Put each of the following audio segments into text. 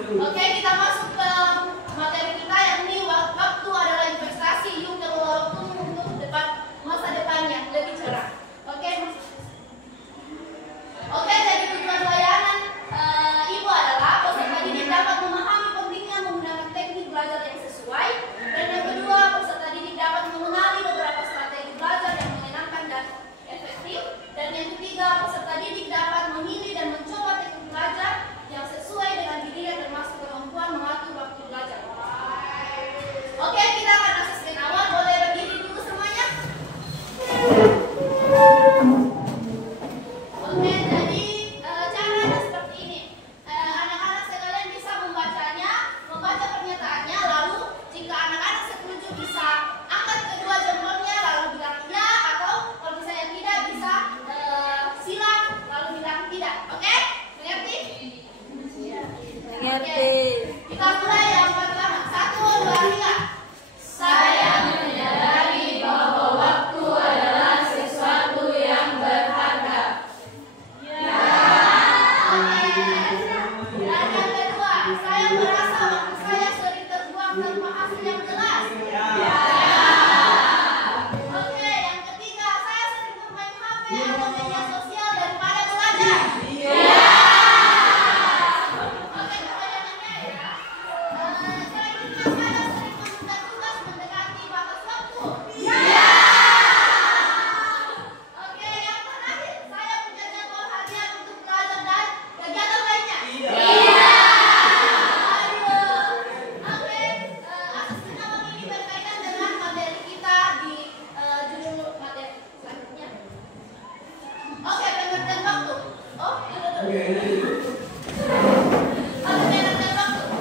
Oke, kita masuk ke materi kita yakni waktu adalah investasi. Yuk kelola waktu untuk masa depan yang lebih cerah. Oke, jadi tujuan layanan Ibu adalah peserta didik dapat memahami pentingnya menggunakan teknik belajar yang sesuai, dan yang kedua peserta didik dapat mengenali beberapa strategi belajar yang menyenangkan dan efektif, dan yang ketiga peserta didik dapat memilih dan mencoba teknik belajar yang sesuai dengan dirinya termasuk kemampuan mengatur waktu belajar. Oke, kita akan asesmen awal. Boleh berdiri dulu semuanya. Oke, jadi caranya seperti ini. Anak-anak sekalian bisa membaca pernyataannya, lalu jika anak-anak setuju bisa angkat kedua jempolnya lalu bilang iya, atau kalau misalnya tidak bisa silang lalu bilang tidak. Oke? Mengerti? Ngerti. Kita mulai yang pertama. 1, 2, 3. Saya menyadari bahwa waktu adalah sesuatu yang berharga. Ya. Oke. Dan yang kedua, saya merasa waktu saya sering terbuang tanpa hasil yang jelas. Ya. Oke. Yang ketiga, saya sering bermain HP atau media sosial daripada belajar. Ya. Oke, kebanyakannya ya. Selanjutnya saya sering menunda tugas mendekati batas waktu. Ya. Oke, yang terakhir saya punya jadwal harian untuk belajar dan kegiatan lainnya. Iya. Aduh. Oke, asesmen awal ini berkaitan dengan materi kita di judul materi selanjutnya. Oke, pengertian waktu. Oh, pengertian waktu.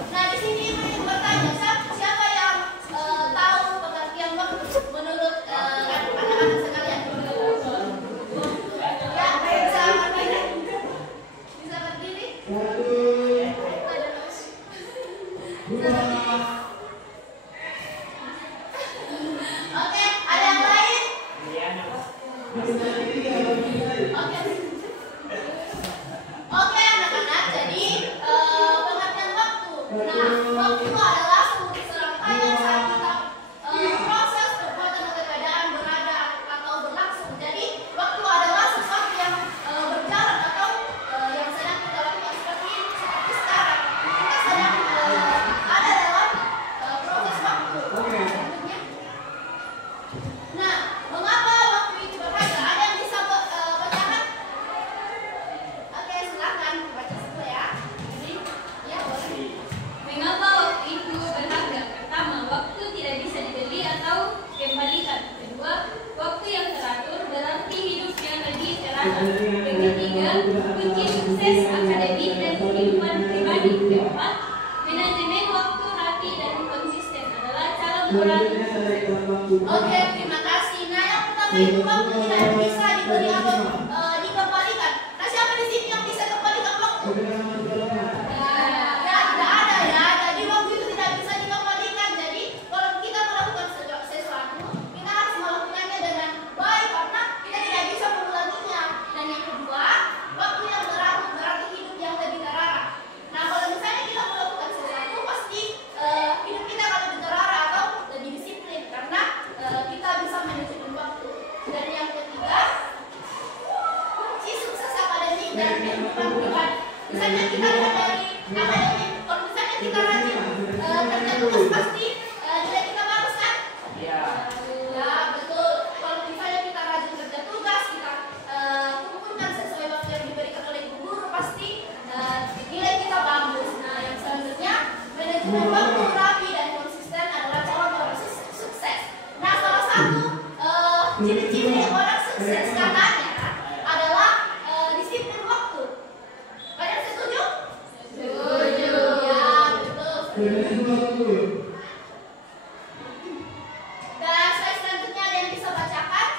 Nah, di sini Ibu ingin bertanya, siapa yang tahu pengertian waktu menurut anak-anak sekalian? Ya, bisa berdiri? Bisa berdiri? Oke, ada yang lain? Oke, anak-anak, jadi pengertian waktu. Nah, waktu adalah seluruh serangkaian saat kita proses perbuatan atau keadaan berada atau berlangsung. Jadi, waktu adalah sesuatu yang berjalan atau yang sedang kita lakukan seperti sekarang. Kita sedang ada dalam proses waktu. Nah, mengapa waktu itu berharga? Ada yang bisa bacakan? Oke, silakan baca semua ya. Ini, ya boleh. Mengapa waktu itu berharga? Pertama, waktu tidak bisa dibeli atau kembalikan. Kedua, waktu yang teratur berarti hidup yang lebih terarah. Yang ketiga, kunci sukses akademik dan kehidupan pribadi. Keempat, manajemen waktu rapi dan konsisten adalah cara mengurangi sukses. Oke, terima kasih. Nah, yang pertama itu waktu tidak bisa dibeli atau dikembalikan. Nah, siapa di sini yang bisa kembalikan waktu? Ya, tidak ada ya. Jadi waktu itu tidak bisa dikembalikan. Jadi kalau kita melakukan sesuatu, kita harus melakukannya dengan baik karena kita tidak bisa mengulanginya. Dan yang kedua, waktu yang teratur berarti hidup yang lebih terarah. Nah, kalau misalnya kita melakukan sesuatu, pasti hidup kita akan lebih terarah atau lebih disiplin karena kita bisa manajemen waktu. Dan yang ketiga, kunci sukses akademik dan kehidupan pribadi. Misalnya kita lihat dari akademik, kalau misalnya kita rajin kerja tugas pasti nilai kita bagus kan? Iya. Ya betul. Kalau misalnya kita rajin kerja tugas, kita kumpulkan sesuai waktu yang diberikan oleh ibu guru, pasti nilai kita bagus. Nah, yang selanjutnya manajemen waktu rapi dan konsisten adalah cara meraih sukses. Nah, salah satu ciri-ciri orang sukses katanya adalah disiplin waktu. Kalian setuju? Setuju. Ya, betul. Dan slide selanjutnya ada yang bisa bacakan?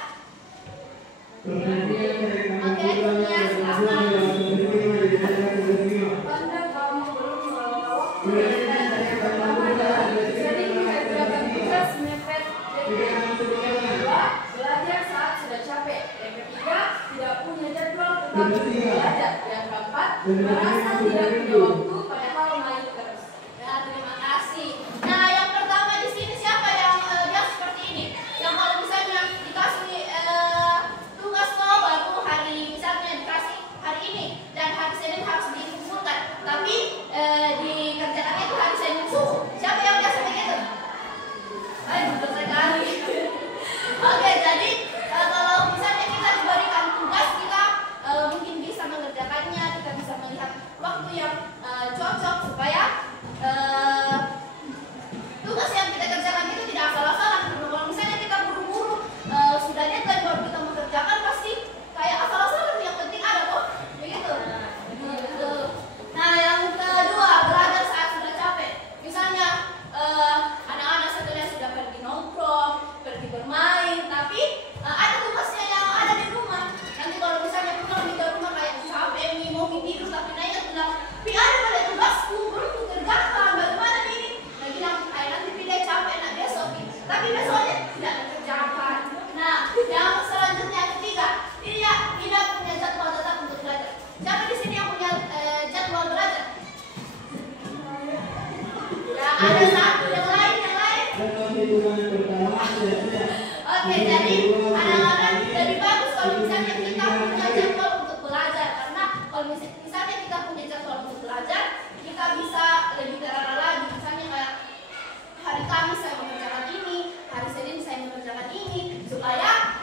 Oke, ya, silakan. Tanda kamu belum mengelola waktu. Sering mengerjakan tugas mepet. Yang kedua, belajar saat sudah capek. Yang ketiga, tidak punya jadwal tetapi belajar. Yang keempat, merasa tidak punya waktu padahal main terus. Ada satu yang lain. Oke, jadi anak-anak lebih bagus kalau misalnya kita punya jadwal untuk belajar, karena kalau misalnya kita punya jadwal untuk belajar, kita bisa lebih terarah lagi. Misalnya kayak hari Kamis saya mengerjakan ini, hari Senin saya mengerjakan ini, supaya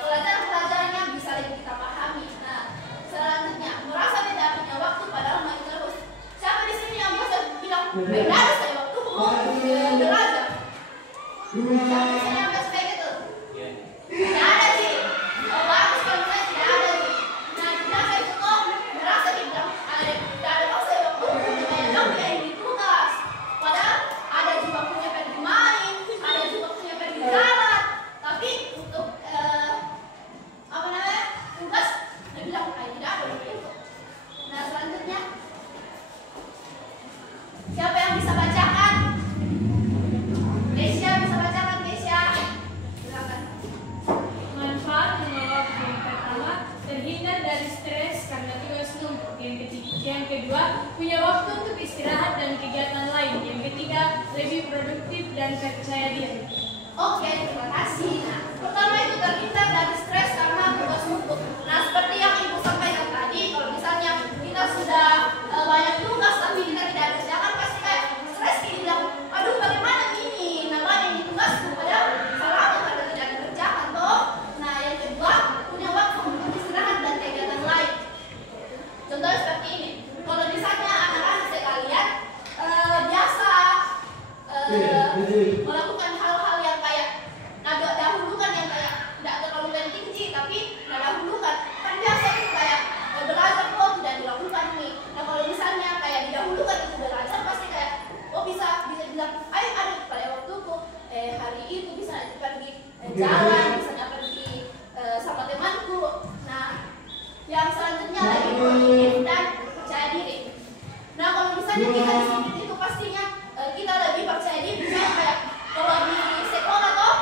pelajaran-pelajarannya bisa lebih kita pahami. Nah, selanjutnya merasa tidak punya waktu padahal main terus. Siapa di sini yang biasa bilang tidak ada saya waktu belajar? Siapa di sini yang biasa kayak gitu? Tidak ada sih. Oh, bagus kalau misalnya tidak ada sih. Nah, kita kayak itu kok merasa tidak ada waktu saya waktu kayak ini tugas. Padahal ada juga punya pergi main, ada juga punya pergi jalan. Tapi untuk tugas dia bilang tidak ada waktu itu. Nah, selanjutnya siapa yang bisa bacakan? Keisha bisa bacakan, Keisha. Silakan. Manfaat waktu yang pertama, terhindar dari stres karena tugas numpuk. Yang kedua, punya waktu untuk istirahat dan kegiatan lain. Yang ketiga, lebih produktif dan percaya diri. Oke, terima kasih. Nah, pertama itu terhindar dari stres karena tugas numpuk. Nah, seperti yang Ibu sampaikan tadi, kalau misalnya kita sudah banyak tugas tapi kita tidak kerjakan, pasti kayak stres, kita bilang, aduh bagaimana ini? Nah, banyak ini tugasku, padahal salah karena tidak dikerjakan toh. Nah, yang kedua, punya waktu untuk istirahat dan kegiatan lain. Contohnya seperti ini. Kalau misalnya anak-anak sekalian biasa melakukan hal-hal yang kayak dahulukan, yang kayak tidak terlalu penting sih, tapi dahulukan. Kan biasa itu kayak belajar kok tidak dilakukan nih. Nah, kalau misalnya kayak didahulukan itu belajar, pasti kayak bisa bilang, ayo ada pada waktuku hari itu bisa pergi jalan, misalnya pergi sama temanku. Nah, yang selanjutnya lagi produktif dan percaya diri. Nah, kalau misalnya kita disiplin itu pastinya kita lebih percaya diri. Misalnya kayak kalau di sekolah toh,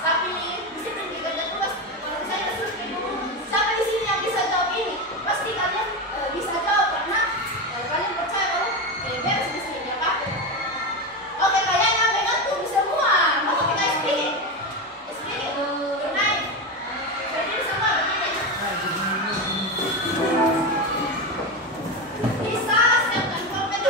tapi disiplin di kerja tugas. Kalau misalnya disiplin dulu, siapa di sini yang bisa jawab ini? Pasti kalian bisa jawab karena kalian percaya kalau beres bisa ini apa? Oke, kayaknya mengantuk semua. Mau kita speaking, bermain. Berdiri semua, berdiri. Bisa, siapkan format.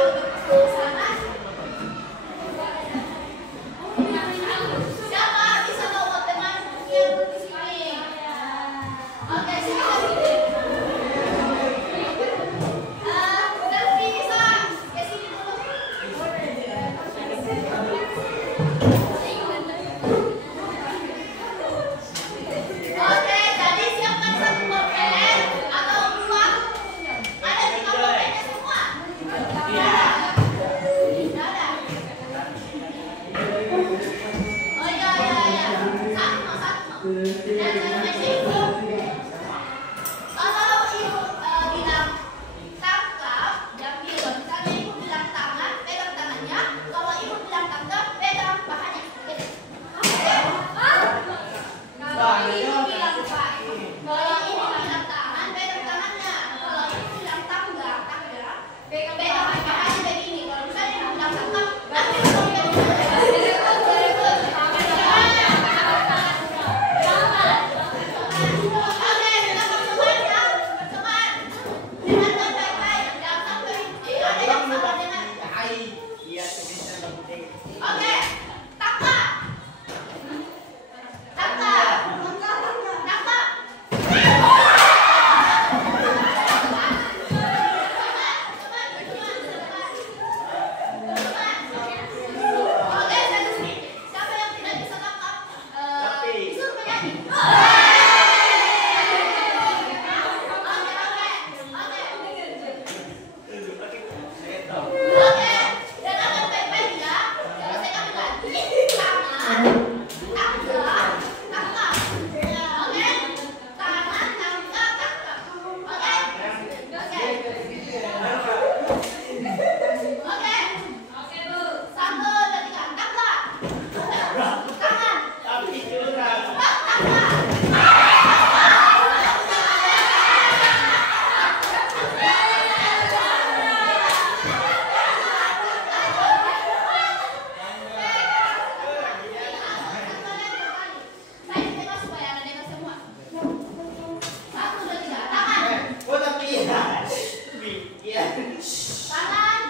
Tangan.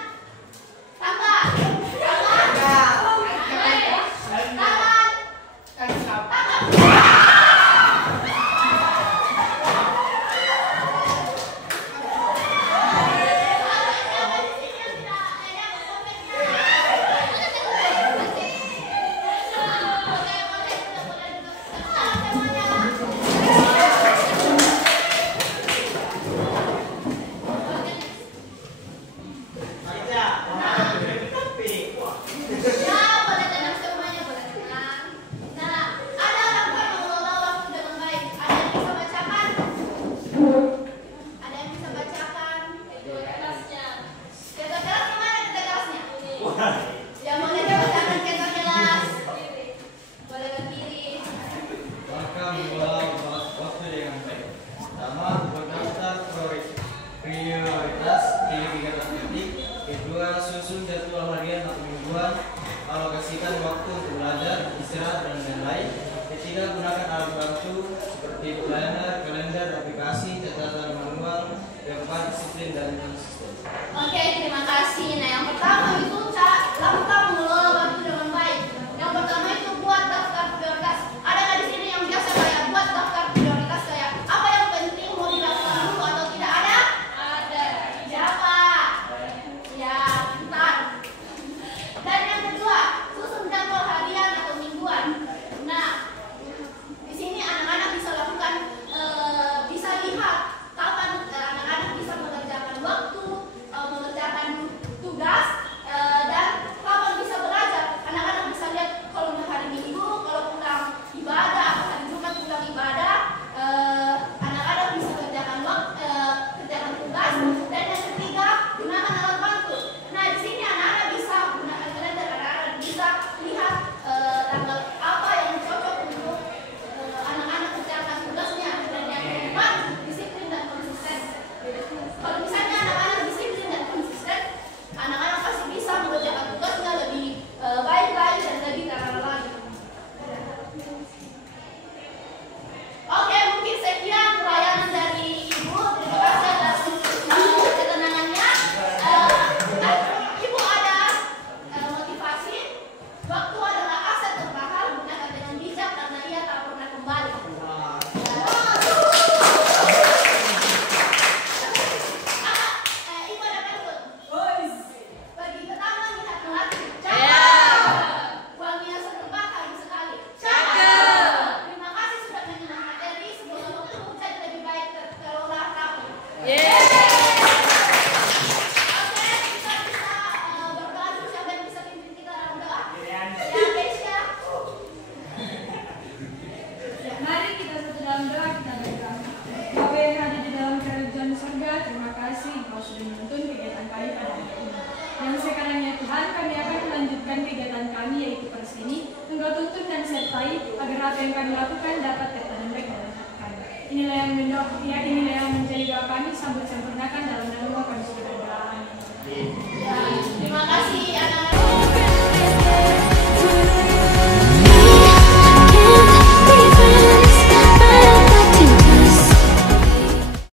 Tangan. Tangan. Alokasikan waktu untuk belajar, istirahat, dan lain-lain. Ketiga, gunakan alat bantu seperti planner, kalender, aplikasi, catatan manual. Keempat, disiplin dan konsisten. Oke, terima kasih. Nah, yang pertama itu lakukan mengelola waktu dengan baik. Yang pertama itu buat daftar prioritas. Ada nggak di sini yang biasa kayak buat daftar prioritas kayak apa yang penting mau dilakukan dulu atau tidak ada? Ada. Siapa? Ya, bentar. Dan yang kedua, susun jadwal harian atau mingguan. Nah, di sini anak-anak bisa lakukan, bisa lihat kapan anak-anak bisa mengerjakan waktu, mengerjakan tugas, dan kapan bisa belajar. Anak-anak bisa lihat kalau hari Minggu, kalau pulang ibadah atau hari Jumat pulang ibadah, anak-anak bisa kerjakan kerjakan tugas. Dan yang ketiga, gunakan alat bantu. Nah, di sini anak-anak bisa gunakan kalender, anak-anak bisa lihat tanggal apa yang cocok untuk anak-anak kerjakan tugasnya. Dan yang keempat, disiplin dan konsisten. Kalau misalnya anak-anak disiplin dan konsisten, anak-anak pasti bisa mengerjakan tugasnya lebih baik lagi dan lebih terarah lagi. Oke, mungkin sekian pelayanan dari Ibu. Terima kasih atas ketenangannya. Ibu ada motivasi. Waktu adalah aset termahal, gunakan dengan bijak karena ia tak pernah kembali. Ibu ada pantun. Bagi pertama lihat melati. Wanginya semerbak kali sekali. Terima kasih sudah menyimak materi. Semoga waktu menjadi lebih baik terolah kamu. Oke, kita bisa berdoa dulu. Siapa yang bisa pimpin kita dalam doa? Ya, Keisha. Mari kita satu dalam doa, kita berdoa. Bapa yang ada di dalam kerajaan surga, terima kasih Engkau sudah menuntun kegiatan kami pada hari ini. Dan sekarang ya Tuhan, kami akan melanjutkan kegiatan kami yaitu persini. Engkau tuntun dan sertai agar apa yang kami lakukan dapat tertanam baik dalam hati kami. Inilah yang menjadi doa kami, sambut sempurnakan dalam nama kami sudah berdoa. Amin. Ya,